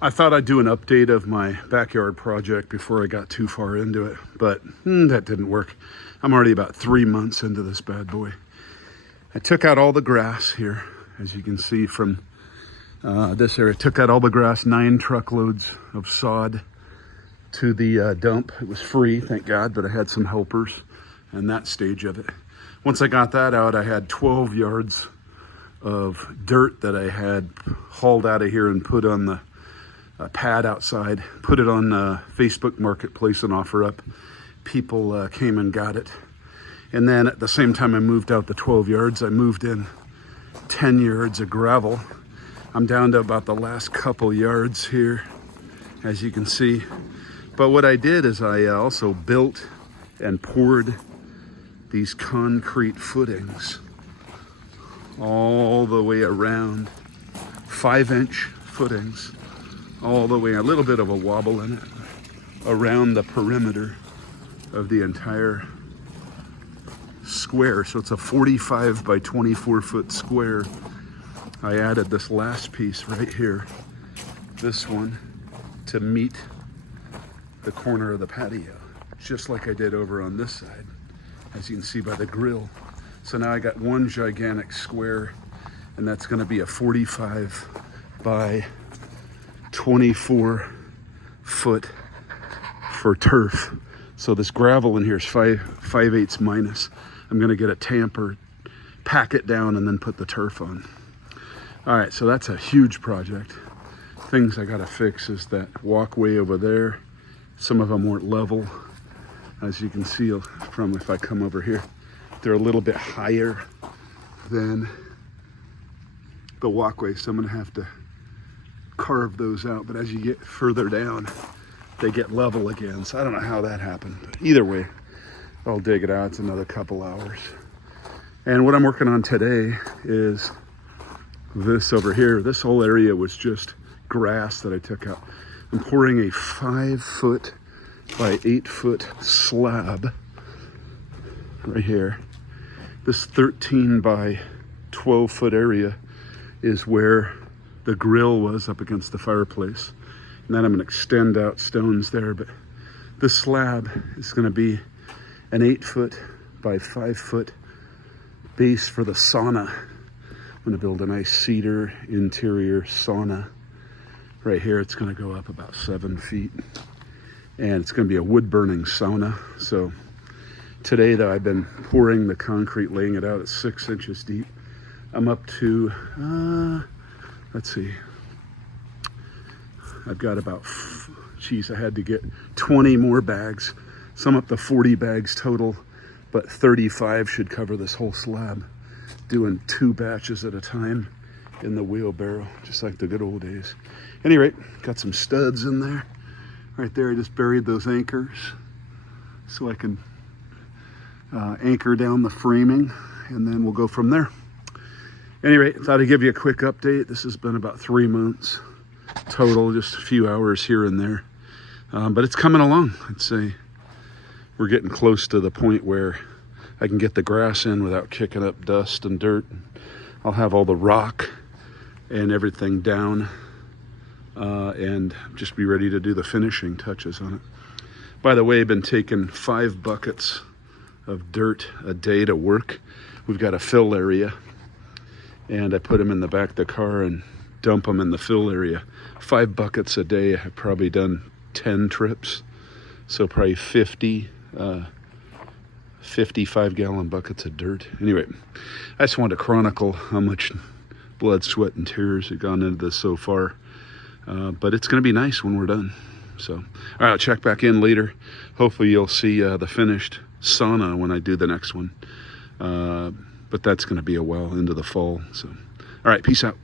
I thought I'd do an update of my backyard project before I got too far into it, but that didn't work. I'm already about 3 months into this bad boy. I took out all the grass here, as you can see from this area. Took out all the grass, 9 truckloads of sod to the dump. It was free, thank God, but I had some helpers in that stage of it. Once I got that out, I had 12 yards of dirt that I had hauled out of here and put on the pad outside, put it on Facebook Marketplace and offer up. People came and got it. And then at the same time I moved out the 12 yards, I moved in 10 yards of gravel. I'm down to about the last couple yards here, as you can see. But what I did is I also built and poured these concrete footings all the way around, 5-inch footings, all the way, a little bit of a wobble in it, around the perimeter of the entire square. So it's a 45 by 24 foot square. I added this last piece right here, this one, to meet the corner of the patio, just like I did over on this side, as you can see by the grill. So now I got one gigantic square, and that's going to be a 45 by 24 foot for turf. So this gravel in here is 5/8 minus. I'm going to get a tamper, pack it down, and then put the turf on. All right, so that's a huge project. Things I got to fix is that walkway over there. Some of them weren't level, as you can see from if I come over here. They're a little bit higher than the walkway, so I'm going to have to carve those out. But as you get further down, they get level again. So I don't know how that happened, but either way, I'll dig it out. It's another couple hours. And what I'm working on today is this over here. This whole area was just grass that I took out. I'm pouring a 5 foot by 8 foot slab right here. This 13 by 12 foot area is where the grill was up against the fireplace. And then I'm going to extend out stones there, but this slab is going to be an 8 foot by 5 foot base for the sauna. I'm going to build a nice cedar interior sauna. Right here, it's going to go up about 7 feet. And it's going to be a wood burning sauna. So today though, I've been pouring the concrete, laying it out at 6 inches deep. I'm up to, let's see. I've got about, I had to get 20 more bags. Some up to 40 bags total, but 35 should cover this whole slab. Doing 2 batches at a time in the wheelbarrow, just like the good old days. Any rate, got some studs in there. Right there, I just buried those anchors so I can anchor down the framing, and then we'll go from there. Any rate, thought I'd give you a quick update. This has been about 3 months total, just a few hours here and there. But it's coming along. I'd say we're getting close to the point where I can get the grass in without kicking up dust and dirt. I'll have all the rock and everything down and just be ready to do the finishing touches on it. By the way, I've been taking 5 buckets of dirt a day to work. We've got a fill area, and I put them in the back of the car and dump them in the fill area. 5 buckets a day. I've probably done 10 trips, so probably 50 55-gallon buckets of dirt. Anyway, I just wanted to chronicle how much blood, sweat, and tears have gone into this so far. But it's going to be nice when we're done. So, all right, I'll check back in later. Hopefully you'll see the finished sauna when I do the next one. But that's going to be a while into the fall. So, all right, peace out.